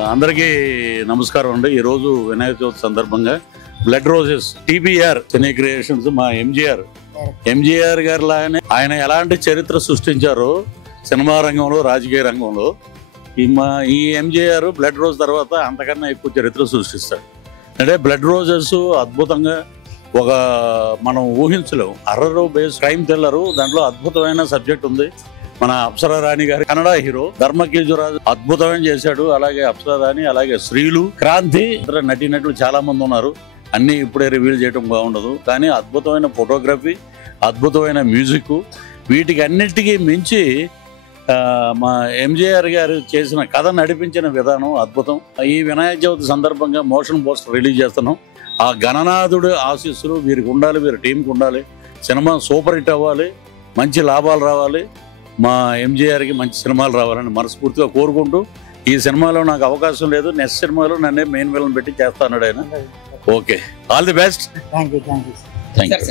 అందరికీ నమస్కారం అండి. ఈరోజు వినాయక చవితి సందర్భంగా బ్లడ్ రోజెస్ TBR సినీ క్రియేషన్స్ మా ఎంజీఆర్ గారు లాగానే ఆయన ఎలాంటి చరిత్ర సృష్టించారో సినిమా రంగంలో, రాజకీయ రంగంలో ఈ ఎంజీఆర్ బ్లడ్ రోజ్ తర్వాత అంతకన్నా ఎక్కువ చరిత్ర సృష్టిస్తాడు. అంటే బ్లడ్ రోజెస్ అద్భుతంగా మనం ఊహించలేము. హర్రర్ బేస్ క్రైమ్ థ్రిల్లర్, దాంట్లో అద్భుతమైన సబ్జెక్ట్ ఉంది. మన అప్సరా రాణి గారి కన్నడ హీరో ధర్మకీజురాజు అద్భుతమైన చేశాడు. అలాగే అప్సరా రాణి, అలాగే శ్రీలు, క్రాంతి, ఇతర నటీనటులు చాలా మంది ఉన్నారు. అన్ని ఇప్పుడే రివీల్ చేయడం బాగుండదు. కానీ అద్భుతమైన ఫోటోగ్రఫీ, అద్భుతమైన మ్యూజిక్, వీటికి అన్నిటికీ మించి మా ఎంజీఆర్ గారు చేసిన కథ నడిపించిన విధానం అద్భుతం. ఈ వినాయక చవితి సందర్భంగా మోషన్ పోస్టర్ రిలీజ్ చేస్తున్నాం. ఆ గణనాథుడు ఆశీస్సులు వీరికి ఉండాలి, వీరి టీంకి ఉండాలి. సినిమా సూపర్ హిట్ అవ్వాలి, మంచి లాభాలు రావాలి, మా ఎంజీఆర్కి మంచి సినిమాలు రావాలని మనస్ఫూర్తిగా కోరుకుంటూ, ఈ సినిమాలో నాకు అవకాశం లేదు, నెక్స్ట్ సినిమాలో నన్నే మెయిన్ విలన్ పెట్టి చేస్తాను ఆయన. Okay, all the best. Thank you. Thank you.